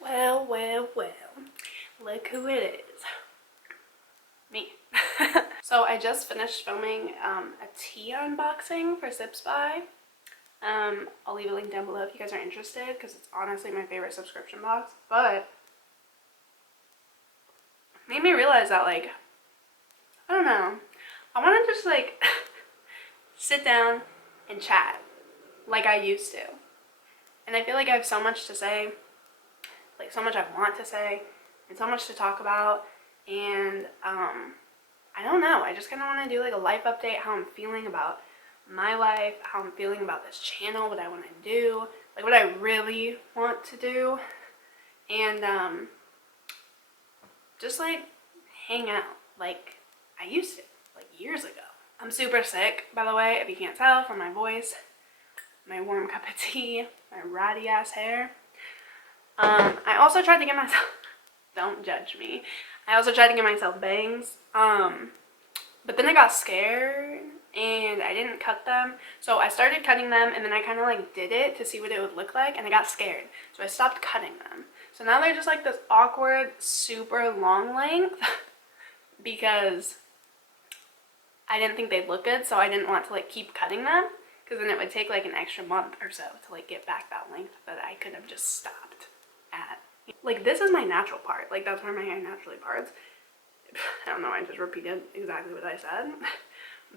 Well, well, well. Look who it is. Me. So I just finished filming a tea unboxing for Sips By. I'll leave a link down below if you guys are interested because it's honestly my favorite subscription box. But it made me realize that, like, I don't know. I want to just, like, sit down and chat like I used to. And I feel like I have so much to say, like so much I want to say, and so much to talk about. And I don't know. I just kind of want to do like a life update, how I'm feeling about my life, how I'm feeling about this channel, what I want to do, like what I really want to do, and just like hang out like I used to, like years ago. I'm super sick, by the way, if you can't tell from my voice, my warm cup of tea, my ratty ass hair. I also tried to get myself, don't judge me, I also tried to get myself bangs, but then I got scared and I didn't cut them. So I started cutting them and then I kind of like did it to see what it would look like and I got scared. So I stopped cutting them. So now they're just like this awkward, super long length because I didn't think they'd look good. So I didn't want to like keep cutting them because then it would take like an extra month or so to like get back that length that I could have just stopped at. Like this is my natural part. Like that's where my hair naturally parts. I don't know, I just repeated exactly what I said.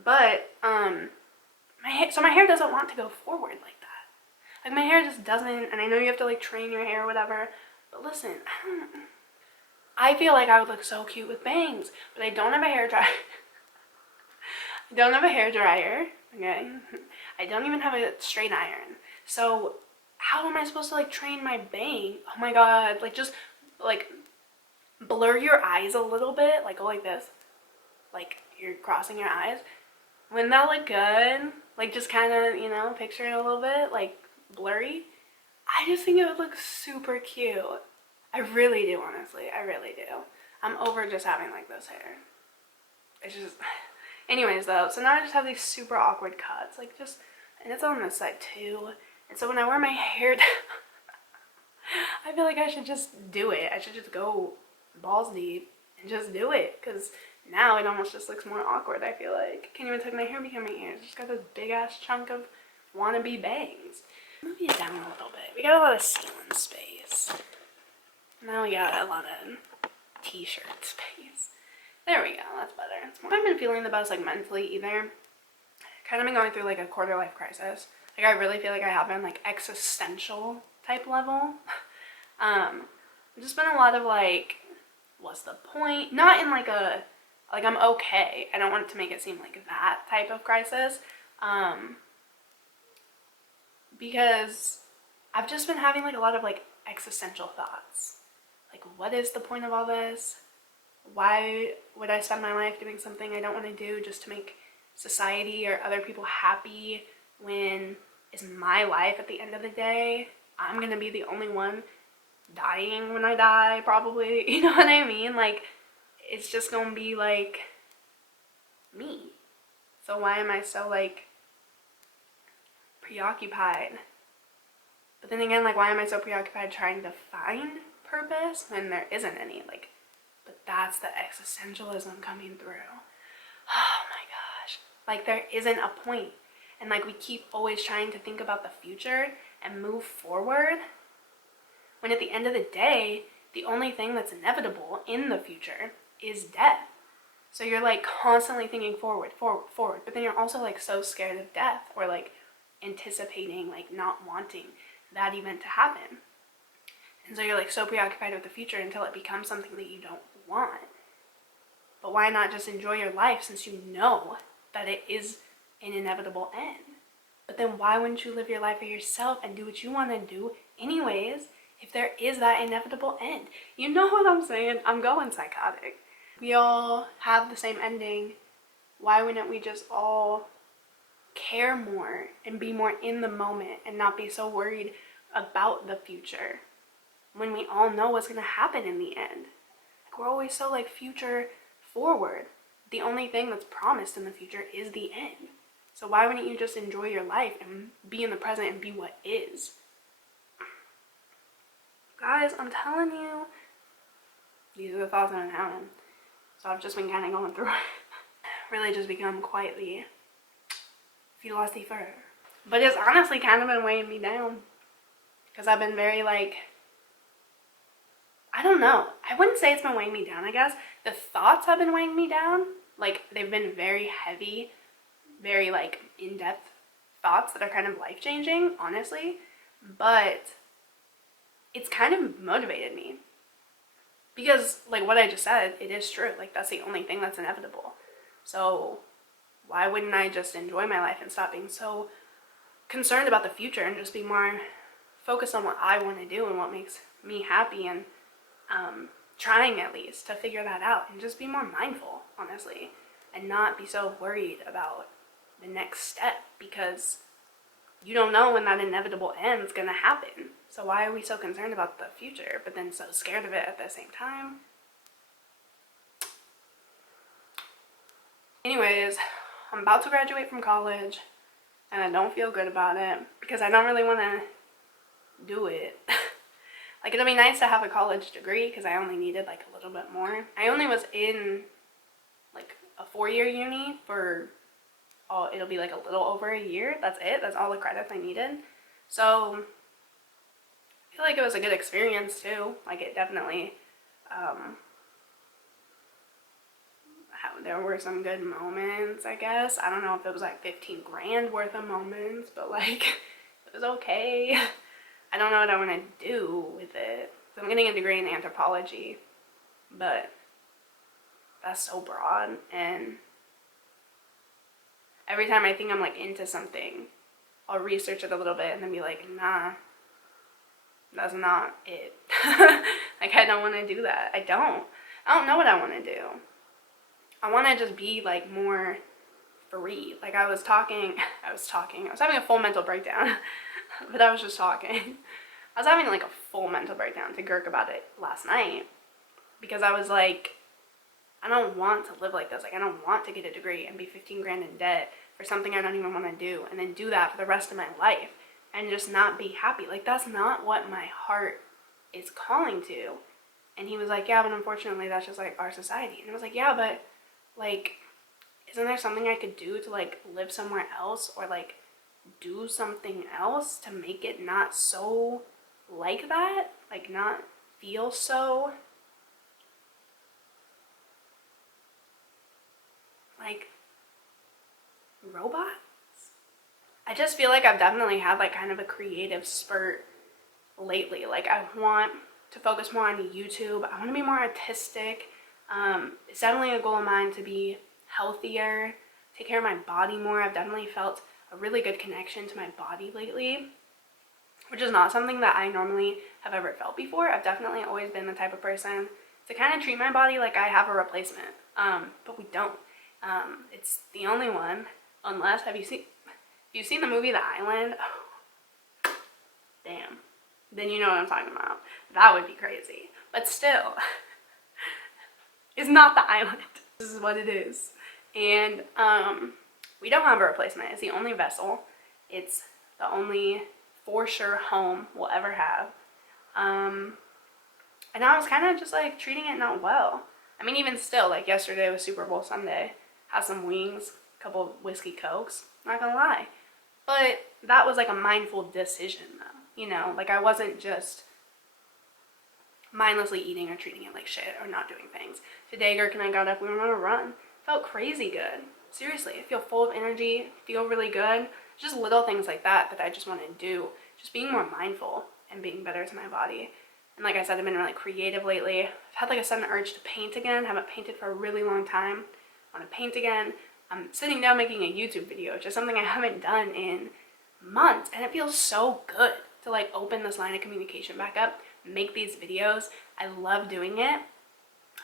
But my hair doesn't want to go forward like that. Like my hair just doesn't, and I know you have to like train your hair or whatever, but listen, I feel like I would look so cute with bangs, but I don't have a hair dryer. I don't have a hair dryer, okay? I don't even have a straight iron. So how am I supposed to like train my bang? Oh my god, like just like blur your eyes a little bit, like go like this, like you're crossing your eyes. Wouldn't that look good? Like just kind of, you know, picture it a little bit like blurry. I just think it would look super cute. I really do, honestly. I really do. I'm over just having like this hair. It's just anyways though, so now I just have these super awkward cuts, like just, and it's on this side too. And so when I wear my hair down, I feel like I should just do it. I should just go balls deep and just do it, because now it almost just looks more awkward. I feel like can't even tuck my hair behind my ears. Just got this big ass chunk of wannabe bangs. Move it down a little bit. We got a lot of ceiling space. Now we got a lot of t-shirt space. There we go. That's better. I haven't been feeling the best like mentally either. Kind of been going through like a quarter life crisis. Like I really feel like I have been like existential type level. Just been a lot of like, what's the point? Not in like a, like I'm okay. I don't want to make it seem like that type of crisis. Because I've just been having like a lot of like existential thoughts. Like what is the point of all this? Why would I spend my life doing something I don't want to do just to make society or other people happy when it's my life at the end of the day? I'm gonna be the only one dying when I die, probably. You know what I mean? Like, it's just gonna be like me. So why am I so like preoccupied? But then again, like, why am I so preoccupied trying to find purpose when there isn't any? Like, but that's the existentialism coming through. Oh my gosh. Like, there isn't a point. And like, we keep always trying to think about the future and move forward, when at the end of the day, the only thing that's inevitable in the future is death. So you're like constantly thinking forward, but then you're also like so scared of death, or like anticipating, like not wanting that event to happen. And so you're like so preoccupied with the future until it becomes something that you don't want. But why not just enjoy your life, since you know that it is an inevitable end? But then why wouldn't you live your life for yourself and do what you want to do anyways, if there is that inevitable end? You know what I'm saying? I'm going psychotic. We all have the same ending. Why wouldn't we just all care more and be more in the moment and not be so worried about the future when we all know what's going to happen in the end? Like, we're always so like future forward. The only thing that's promised in the future is the end. So why wouldn't you just enjoy your life and be in the present and be what is? Guys, I'm telling you, these are the thoughts that I'm having. So I've just been kind of going through it. Really just become quietly philosopher. But it's honestly kind of been weighing me down. Because I've been very like, I don't know. I wouldn't say it's been weighing me down, I guess. The thoughts have been weighing me down. Like, they've been very heavy, very like in-depth thoughts that are kind of life-changing, honestly. But it's kind of motivated me. Because, like what I just said, it is true. Like, that's the only thing that's inevitable. So why wouldn't I just enjoy my life and stop being so concerned about the future and just be more focused on what I want to do and what makes me happy, and trying at least to figure that out and just be more mindful, honestly, and not be so worried about the next step, because you don't know when that inevitable end is going to happen. So why are we so concerned about the future but then so scared of it at the same time? Anyways, I'm about to graduate from college and I don't feel good about it because I don't really want to do it. Like, it'll be nice to have a college degree because I only needed like a little bit more. I only was in like a 4-year uni for, it'll be like a little over a year. That's it. That's all the credits I needed. So I feel like it was a good experience too. Like, it definitely, there were some good moments, I guess. I don't know if it was like 15 grand worth of moments, but like, it was okay. I don't know what I want to do with it. So I'm getting a degree in anthropology, but that's so broad, and every time I think I'm like into something, I'll research it a little bit and then be like, nah, that's not it. Like, I don't want to do that. I don't know what I want to do. I want to just be like more free. Like, I was having a full mental breakdown, but I was just talking. I was having like a full mental breakdown to Girk about it last night, because I was like, I don't want to live like this. Like, I don't want to get a degree and be 15 grand in debt for something I don't even want to do, and then do that for the rest of my life and just not be happy. Like, that's not what my heart is calling to. And he was like, yeah, but unfortunately that's just like our society. And I was like, yeah, but like, isn't there something I could do to like live somewhere else, or like do something else to make it not so like that? Like, not feel so like robots? I just feel like I've definitely had like kind of a creative spurt lately. Like, I want to focus more on YouTube. I want to be more artistic. It's definitely a goal of mine to be healthier, take care of my body more. I've definitely felt a really good connection to my body lately, which is not something that I normally have ever felt before. I've definitely always been the type of person to kind of treat my body like I have a replacement, but we don't. It's the only one, unless, have you seen the movie The Island? Oh, damn. Then you know what I'm talking about. That would be crazy. But still, it's not The Island. This is what it is. And we don't have a replacement. It's the only vessel. It's the only for sure home we'll ever have. And I was kind of just like treating it not well. I mean, even still, like yesterday was Super Bowl Sunday. Had some wings, a couple of whiskey cokes, not gonna lie. But that was like a mindful decision though, you know? Like, I wasn't just mindlessly eating or treating it like shit or not doing things. Today, Girk and I got up, we went on a run. Felt crazy good. Seriously, I feel full of energy, feel really good. Just little things like that that I just want to do. Just being more mindful and being better to my body. And like I said, I've been really creative lately. I've had like a sudden urge to paint again. Haven't painted for a really long time. I want to paint again. I'm sitting down making a YouTube video, which is something I haven't done in months. And it feels so good to like open this line of communication back up, make these videos. I love doing it.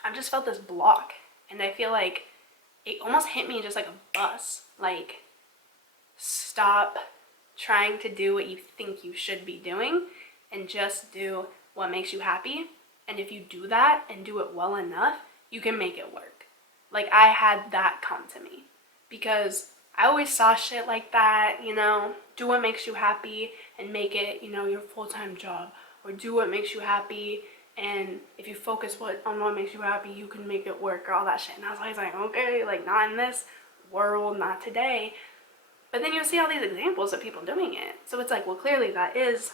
I've just felt this block, and I feel like it almost hit me just like a bus. Like, stop trying to do what you think you should be doing and just do what makes you happy. And if you do that and do it well enough, you can make it work. Like, I had that come to me because I always saw shit like that, you know, do what makes you happy and make it, you know, your full-time job. or do what makes you happy, and if you focus on what makes you happy, you can make it work, or all that shit. And I was always like, okay, like, not in this world, not today. But then you'll see all these examples of people doing it. So it's like, well, clearly that is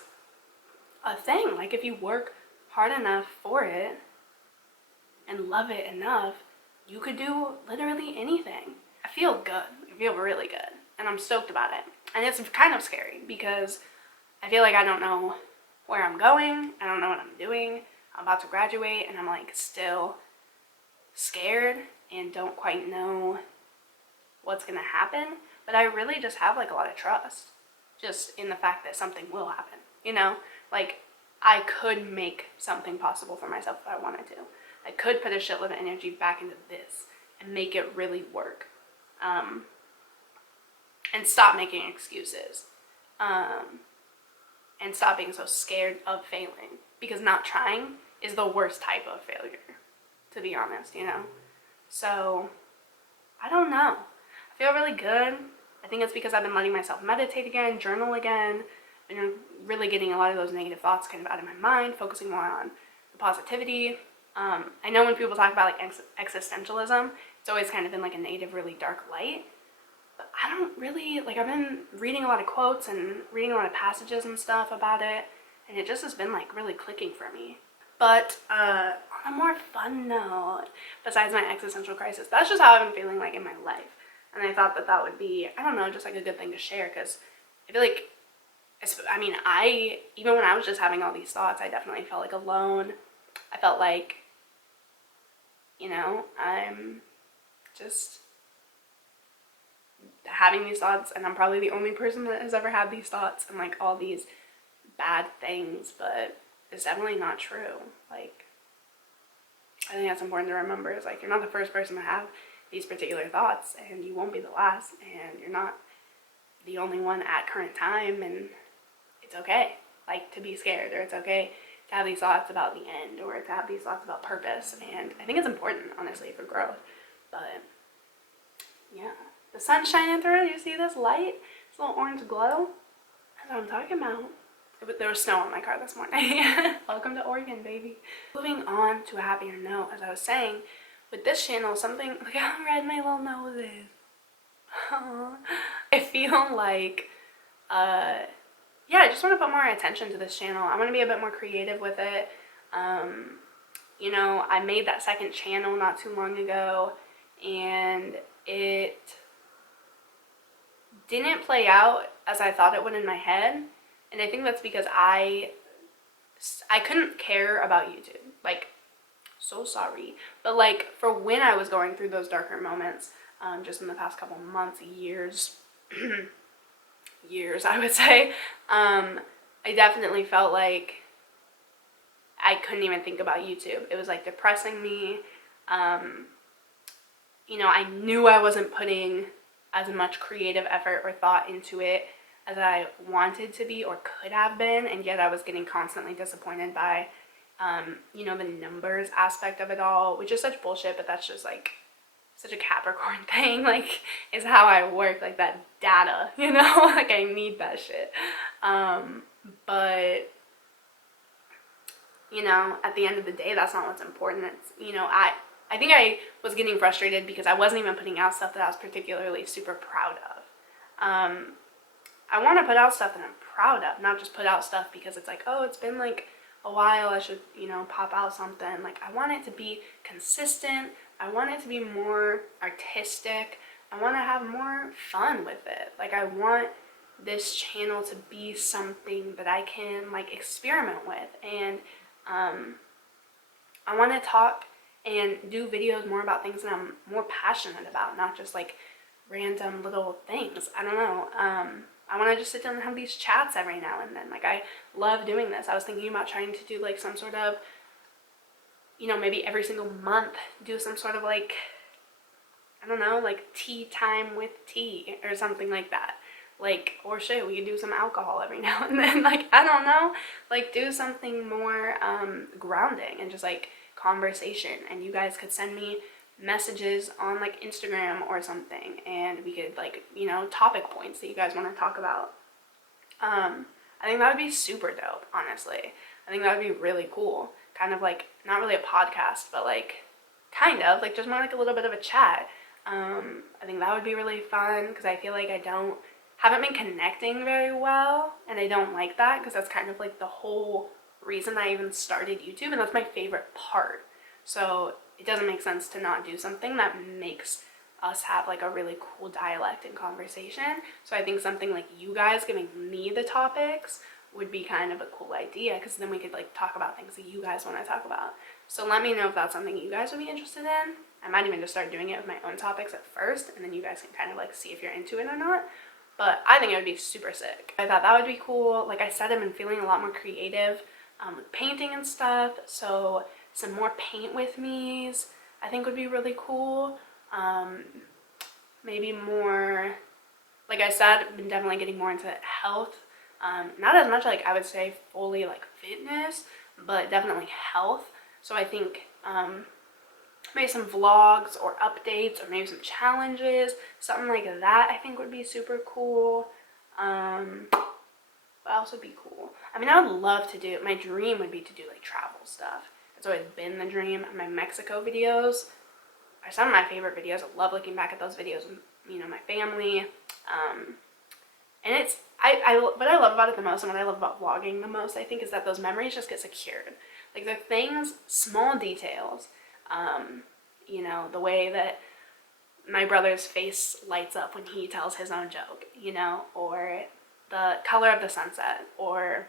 a thing. Like, if you work hard enough for it and love it enough, you could do literally anything. I feel good. I feel really good. And I'm stoked about it. And it's kind of scary because I feel like I don't know where I'm going. I don't know what I'm doing. I'm about to graduate and I'm like still scared and don't quite know what's gonna happen. But I really just have like a lot of trust just in the fact that something will happen, you know? Like, I could make something possible for myself if I wanted to. I could put a shitload of energy back into this and make it really work. And stop making excuses. And stop being so scared of failing. Because not trying is the worst type of failure, to be honest, you know? So, I don't know. I feel really good. I think it's because I've been letting myself meditate again, journal again, and really getting a lot of those negative thoughts kind of out of my mind, focusing more on the positivity. I know when people talk about like existentialism, it's always kind of in like a negative, really dark light. But I don't really, like, I've been reading a lot of quotes and reading a lot of passages and stuff about it, and it just has been like really clicking for me. But on a more fun note, besides my existential crisis, that's just how I've been feeling like in my life. And I thought that that would be, I don't know, just like a good thing to share, because I feel like, I mean, even when I was just having all these thoughts, I definitely felt like alone. I felt like, you know, I'm just having these thoughts, and I'm probably the only person that has ever had these thoughts and like all these bad things, but it's definitely not true. Like, I think that's important to remember, is like, you're not the first person to have these particular thoughts, and you won't be the last, and you're not the only one at current time, and it's okay, like, to be scared, or it's okay to have these thoughts about the end, or to have these thoughts about purpose. And I think it's important, honestly, for growth. But yeah, the sun's shining through. You see this light, this little orange glow? That's what I'm talking about. There was snow on my car this morning. Welcome to Oregon, baby. Moving on to a happier note, as I was saying, with this channel, something, look how red my little nose is. I feel like, yeah, I just want to put more attention to this channel. I want to be a bit more creative with it. You know, I made that second channel not too long ago, and it didn't play out as I thought it would in my head. And I think that's because I couldn't care about YouTube. Like, so sorry. But like, for when I was going through those darker moments, just in the past couple months, years, years, I would say, I definitely felt like I couldn't even think about YouTube. It was like depressing me. You know, I knew I wasn't putting as much creative effort or thought into it as I wanted to be or could have been, and yet I was getting constantly disappointed by, you know, the numbers aspect of it all, which is such bullshit, but that's just like such a Capricorn thing. Like, is how I work, like that data, you know, like I need that shit. But you know, at the end of the day, that's not what's important. It's, you know, I think I was getting frustrated because I wasn't even putting out stuff that I was particularly super proud of. I want to put out stuff that I'm proud of, not just put out stuff because it's like, oh, it's been like a while, I should, you know, pop out something. Like, I want it to be consistent. I want it to be more artistic. I want to have more fun with it. Like, I want this channel to be something that I can like experiment with, and I want to talk and do videos more about things that I'm more passionate about, not just like random little things. I don't know. I want to just sit down and have these chats every now and then. Like, I love doing this. I was thinking about trying to do like some sort of, you know, maybe every single month do some sort of like, I don't know, like tea time with tea or something like that. Like, or shit, we could do some alcohol every now and then. Like, I don't know, like do something more grounding and just like conversation. And you guys could send me messages on like Instagram or something, and we could like, you know, topic points that you guys want to talk about. I think that would be super dope, honestly. I think that would be really cool. Kind of like, not really a podcast, but like, kind of, like just more like a little bit of a chat. I think that would be really fun because I feel like I haven't been connecting very well, and I don't like that because that's kind of like the whole reason I even started YouTube, and that's my favorite part. So it doesn't make sense to not do something that makes us have like a really cool dialect and conversation. So I think something like you guys giving me the topics would be kind of a cool idea, because then we could like talk about things that you guys want to talk about. So let me know if that's something you guys would be interested in. I might even just start doing it with my own topics at first, and then you guys can kind of like see if you're into it or not. But I think it would be super sick. I thought that would be cool. Like I said, I've been feeling a lot more creative with painting and stuff. So some more paint with me's I think would be really cool. Maybe more, like I said, I've been definitely getting more into health. Not as much like I would say fully like fitness, but definitely health. So I think maybe some vlogs or updates, or maybe some challenges, something like that I think would be super cool. What else would be cool? I mean, I would love to do, my dream would be to do like travel stuff. It's always been the dream. My Mexico videos are some of my favorite videos. I love looking back at those videos with, you know, my family. And it's, what I love about it the most, and what I love about vlogging the most, I think, is that those memories just get secured. Like, they're things, small details, you know, the way that my brother's face lights up when he tells his own joke, you know, or the color of the sunset, or,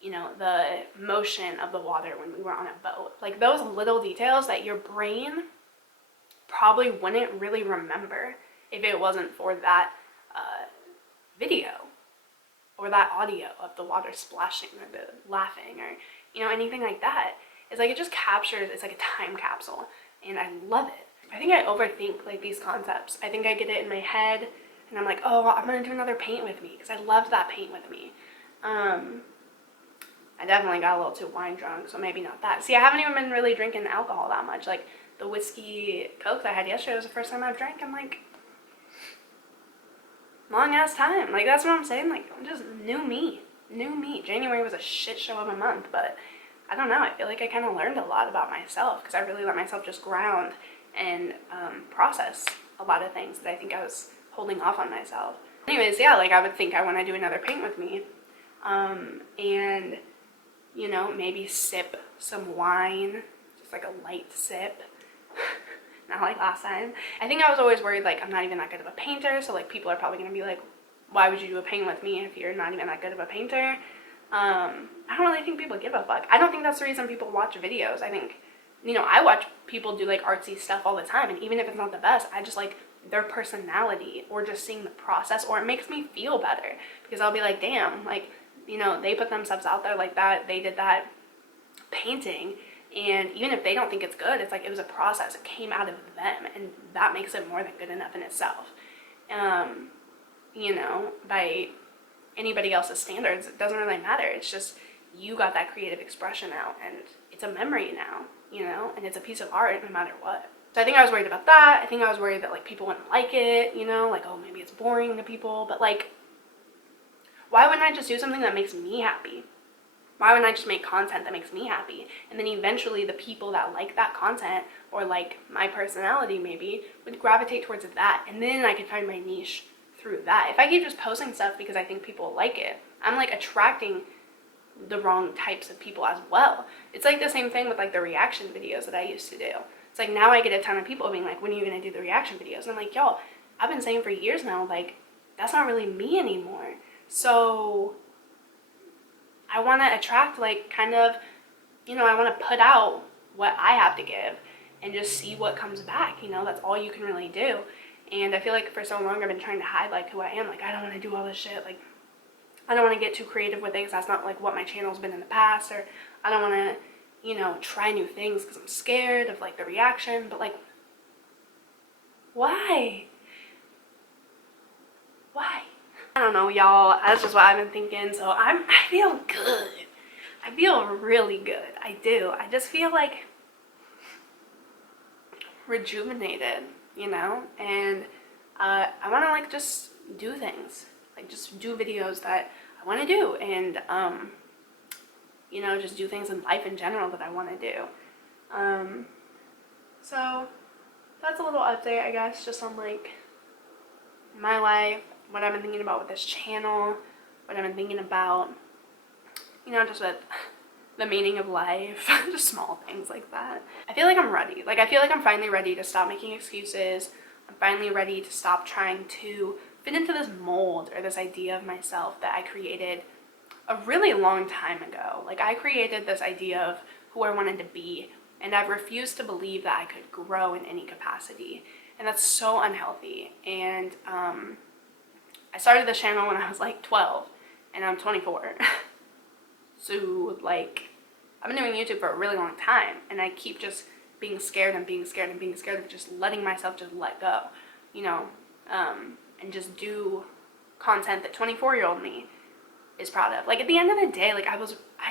you know, the motion of the water when we were on a boat. Like, those little details that your brain probably wouldn't really remember if it wasn't for that video or that audio of the water splashing or the laughing, or, you know, anything like that. It's like, it just captures, it's like a time capsule, and I love it. I think I overthink like these concepts. I think I get it in my head, and I'm like, oh, I'm gonna do another paint with me, because I loved that paint with me. I definitely got a little too wine drunk, so maybe not that. See, I haven't even been really drinking alcohol that much. Like, the whiskey Coke that I had yesterday was the first time I've drank. I'm like, long ass time. Like, that's what I'm saying. Like, just new me. January was a shit show of a month, but I don't know. I feel like I kind of learned a lot about myself, because I really let myself just ground and process a lot of things that I think I was holding off on myself. Anyways, yeah, like, I would think I want to do another paint with me, and, you know, maybe sip some wine, just like a light sip. Not like last time. I think I was always worried, like, I'm not even that good of a painter, so like people are probably gonna be like, why would you do a paint with me if you're not even that good of a painter? I don't really think people give a fuck. I don't think that's the reason people watch videos. I think, you know, I watch people do like artsy stuff all the time, and even if it's not the best, I just like their personality, or just seeing the process, or it makes me feel better, because I'll be like, damn, like, you know, they put themselves out there like that, they did that painting, and even if they don't think it's good, it's like, it was a process, it came out of them, and that makes it more than good enough in itself. You know, by anybody else's standards, it doesn't really matter. It's just, you got that creative expression out, and it's a memory now, you know, and it's a piece of art no matter what. So I think I was worried about that. I think I was worried that like people wouldn't like it, you know, like, oh, maybe it's boring to people, but like, why wouldn't I just do something that makes me happy? Why wouldn't I just make content that makes me happy? And then eventually the people that like that content, or like my personality maybe, would gravitate towards that, and then I could find my niche through that. If I keep just posting stuff because I think people like it, I'm like attracting the wrong types of people as well. It's like the same thing with like the reaction videos that I used to do. It's like, now I get a ton of people being like, when are you gonna do the reaction videos? And I'm like, y'all, I've been saying for years now, like, that's not really me anymore. So I want to attract, like, kind of, you know, I want to put out what I have to give and just see what comes back, you know. That's all you can really do. And I feel like for so long I've been trying to hide, like, who I am. Like, I don't want to do all this shit. Like, I don't want to get too creative with it, because that's not, like, what my channel's been in the past. Or I don't want to, you know, try new things because I'm scared of, like, the reaction. But, like, why? Why? I don't know, y'all. That's just what I've been thinking. So I feel good. I feel really good. I do. I just feel like rejuvenated, you know? And I want to like just do things. Like just do videos that I want to do. And you know, just do things in life in general that I want to do. So that's a little update, I guess, just on like my life, what I've been thinking about with this channel, what I've been thinking about, you know, just with the meaning of life, just small things like that. I feel like I'm ready. Like, I feel like I'm finally ready to stop making excuses. I'm finally ready to stop trying to fit into this mold or this idea of myself that I created a really long time ago. Like, I created this idea of who I wanted to be, and I've refused to believe that I could grow in any capacity. And that's so unhealthy. And I started this channel when I was like 12, and I'm 24. So, like, I've been doing YouTube for a really long time, and I keep just being scared and being scared and being scared of just letting myself just let go, you know, and just do content that 24-year-old me is proud of. Like, at the end of the day, like, I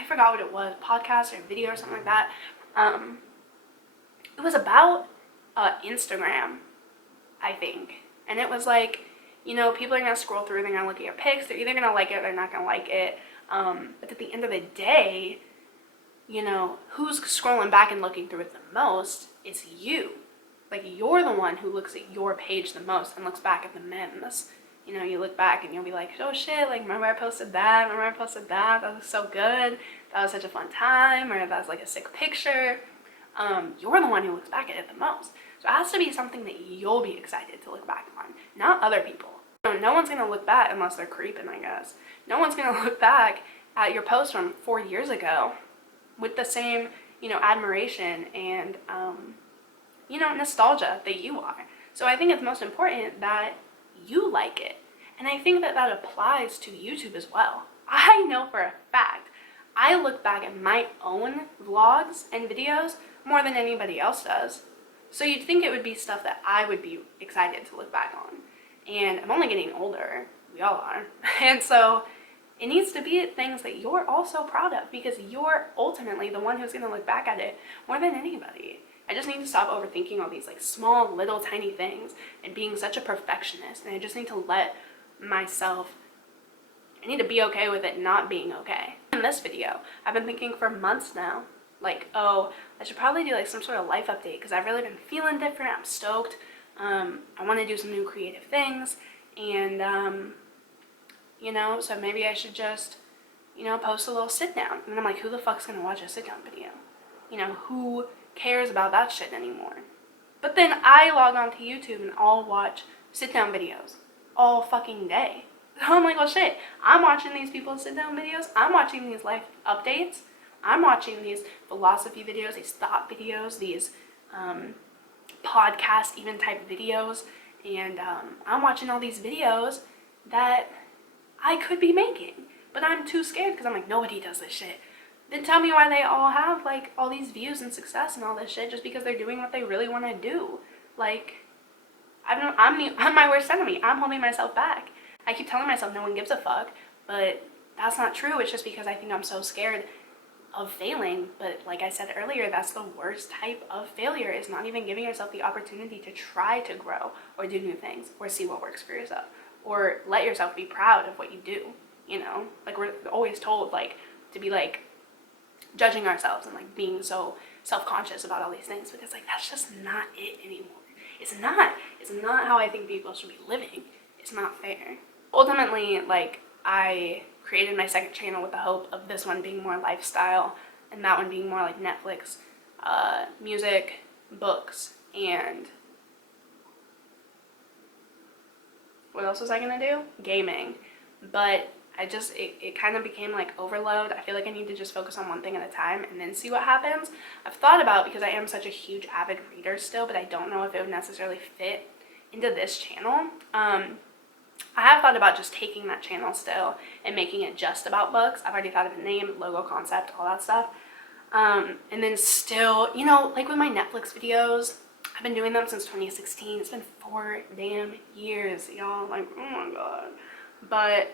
forgot what it was, podcast or video or something like that. It was about Instagram, I think, and it was like, you know, people are gonna scroll through, they're gonna look at your pics, they're either gonna like it or they're not gonna like it. But at the end of the day, you know, who's scrolling back and looking through it the most is you. Like, you're the one who looks at your page the most and looks back at the memes. You know, you look back and you'll be like, oh shit, like, remember I posted that, remember I posted that, that was so good, that was such a fun time, or that was like a sick picture. You're the one who looks back at it the most. So it has to be something that you'll be excited to look back on, not other people. No one's gonna look back unless they're creeping, I guess. No one's gonna look back at your post from 4 years ago with the same, you know, admiration and, you know, nostalgia that you are. So I think it's most important that you like it. And I think that that applies to YouTube as well. I know for a fact, I look back at my own vlogs and videos more than anybody else does. So you'd think it would be stuff that I would be excited to look back on. And I'm only getting older. We all are. And so it needs to be things that you're also proud of, because you're ultimately the one who's going to look back at it more than anybody. I just need to stop overthinking all these like small, little, tiny things and being such a perfectionist. And I just need to let myself, I need to be okay with it not being okay. In this video, I've been thinking for months now, like, oh, I should probably do like some sort of life update because I've really been feeling different. I'm stoked. I want to do some new creative things, and you know, so maybe I should just, you know, post a little sit down. And I'm like, who the fuck's gonna watch a sit down video? You know, who cares about that shit anymore? But then I log on to YouTube and I'll watch sit down videos all fucking day. So I'm like, well shit, I'm watching these people's sit down videos, I'm watching these life updates, I'm watching these philosophy videos, these thought videos, these podcast even type videos, and I'm watching all these videos that I could be making, but I'm too scared because I'm like, nobody does this shit. Then tell me why they all have like all these views and success and all this shit just because they're doing what they really want to do. Like, I'm my worst enemy. I'm holding myself back. I keep telling myself no one gives a fuck, but that's not true. It's just because I think I'm so scared of failing. But like I said earlier, that's the worst type of failure, is not even giving yourself the opportunity to try to grow or do new things or see what works for yourself or let yourself be proud of what you do. You know, like, we're always told like to be like judging ourselves and like being so self-conscious about all these things, but it's like, that's just not it anymore. It's not how I think people should be living. It's not fair. Ultimately, like, I created my second channel with the hope of this one being more lifestyle and that one being more like Netflix, music, books, and what else was I gonna do? Gaming. But I just, it kind of became like overload. I feel like I need to just focus on one thing at a time and then see what happens. I've thought about, because I am such a huge avid reader still, but I don't know if it would necessarily fit into this channel. I have thought about just taking that channel still and making it just about books. I've already thought of a name, logo, concept, all that stuff. And then still, you know, like with my Netflix videos, I've been doing them since 2016. It's been 4 damn years, y'all. Like, oh my god. But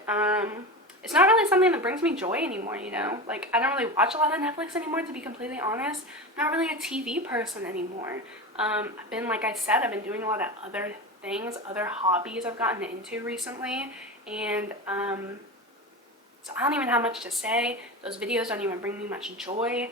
it's not really something that brings me joy anymore, you know? Like, I don't really watch a lot of Netflix anymore, to be completely honest. I'm not really a TV person anymore. I've been, like I said, I've been doing a lot of other things, other hobbies I've gotten into recently, and So I don't even have much to say. Those videos don't even bring me much joy,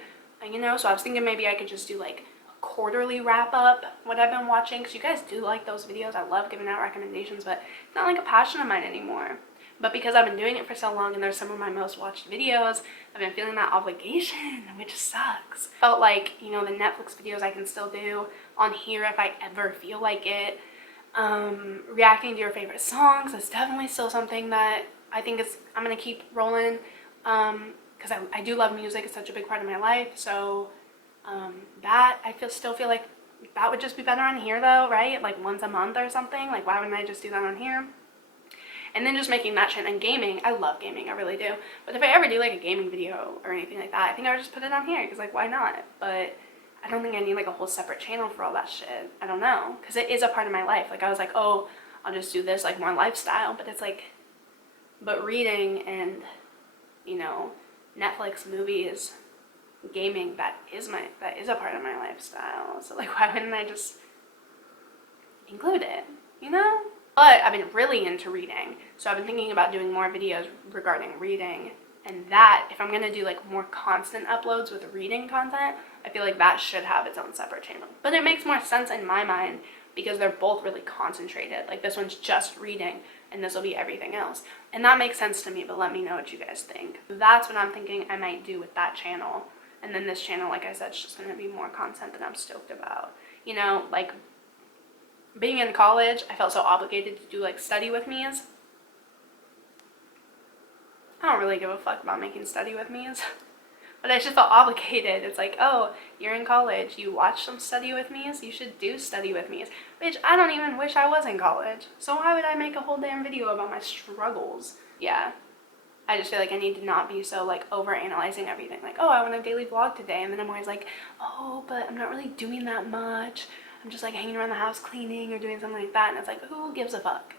you know? So I was thinking maybe I could just do like a quarterly wrap up what I've been watching, because you guys do like those videos. I love giving out recommendations, but it's not like a passion of mine anymore. But because I've been doing it for so long and they're some of my most watched videos, I've been feeling that obligation, which sucks. Felt like, you know, the Netflix videos I can still do on here if I ever feel like it. Reacting to your favorite songs is definitely still something that I think I'm gonna keep rolling, because I do love music. It's such a big part of my life. So that I still feel like that would just be better on here though, right? Like once a month or something. Like why wouldn't I just do that on here? And then just making that shit. And gaming, I love gaming, I really do. But if I ever do like a gaming video or anything like that, I think I would just put it on here, because like why not? But I don't think I need like a whole separate channel for all that shit. I don't know, because it is a part of my life. Like I was like, oh, I'll just do this like more lifestyle, but it's like, but reading and, you know, Netflix, movies, gaming, that is a part of my lifestyle. So like why wouldn't I just include it, you know? But I've been really into reading, so I've been thinking about doing more videos regarding reading, and that, if I'm going to do like more constant uploads with reading content, I feel like that should have its own separate channel. But it makes more sense in my mind because they're both really concentrated. Like this one's just reading and this will be everything else. And that makes sense to me, but let me know what you guys think. That's what I'm thinking I might do with that channel. And then this channel, like I said, is just going to be more content that I'm stoked about. You know, like being in college, I felt so obligated to do like study with me's. I don't really give a fuck about making study with me's, but I just felt obligated. It's like, oh, you're in college, you watch some study with me's, you should do study with me's. Bitch, I don't even wish I was in college, so why would I make a whole damn video about my struggles? Yeah, I just feel like I need to not be so like over analyzing everything. Like, oh, I want a daily vlog today, and then I'm always like, oh, but I'm not really doing that much. I'm just like hanging around the house cleaning or doing something like that, and it's like, who gives a fuck?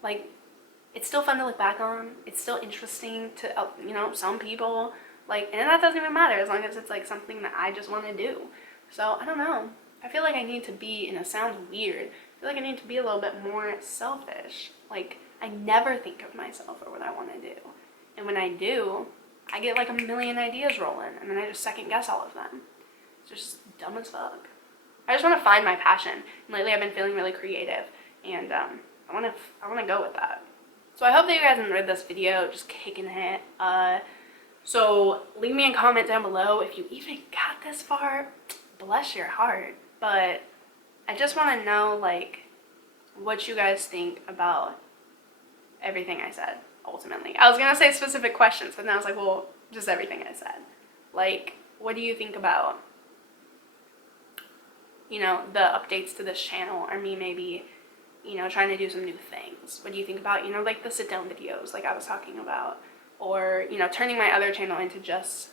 Like, it's still fun to look back on. It's still interesting to, you know, some people. Like, and that doesn't even matter as long as it's like something that I just want to do. So, I don't know. I feel like I need to be, and it sounds weird, I feel like I need to be a little bit more selfish. Like, I never think of myself or what I want to do. And when I do, I get like a million ideas rolling, and then I just second guess all of them. It's just dumb as fuck. I just want to find my passion. And lately I've been feeling really creative, and I want to go with that. So I hope that you guys enjoyed this video, just kicking it. So leave me a comment down below if you even got this far. Bless your heart. But I just want to know like what you guys think about everything I said. Ultimately, I was gonna say specific questions, but then I was like, well, just everything I said. Like, what do you think about, you know, the updates to this channel, or me maybe, you know, trying to do some new things? What do you think about, you know, like the sit down videos like I was talking about, or, you know, turning my other channel into just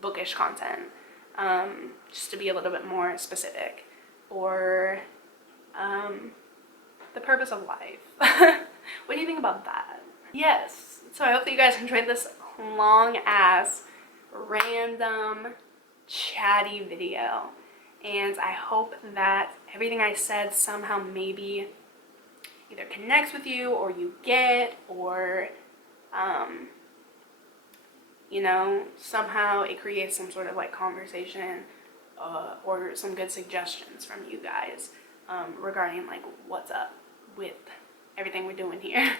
bookish content, just to be a little bit more specific, or the purpose of life. What do you think about that? Yes, so I hope that you guys enjoyed this long ass random chatty video, and I hope that everything I said somehow maybe either connects with you, or you get, or you know, somehow it creates some sort of like conversation, or some good suggestions from you guys regarding like what's up with everything we're doing here.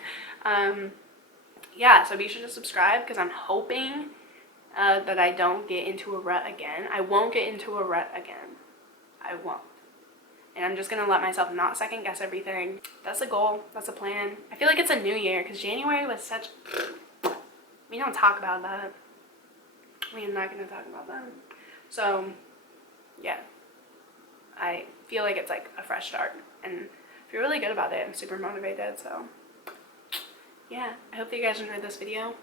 Yeah, so be sure to subscribe, because I'm hoping that I don't get into a rut again. I won't get into a rut again. I won't. And I'm just gonna let myself not second guess everything. That's a goal. That's a plan. I feel like it's a new year, because January was such... We don't talk about that. We're not gonna talk about that. So, yeah. I feel like it's like a fresh start, and I feel really good about it. I'm super motivated, so yeah, I hope that you guys enjoyed this video.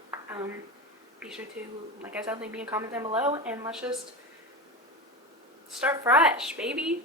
Be sure to, like I said, leave me a comment down below, and let's just start fresh, baby.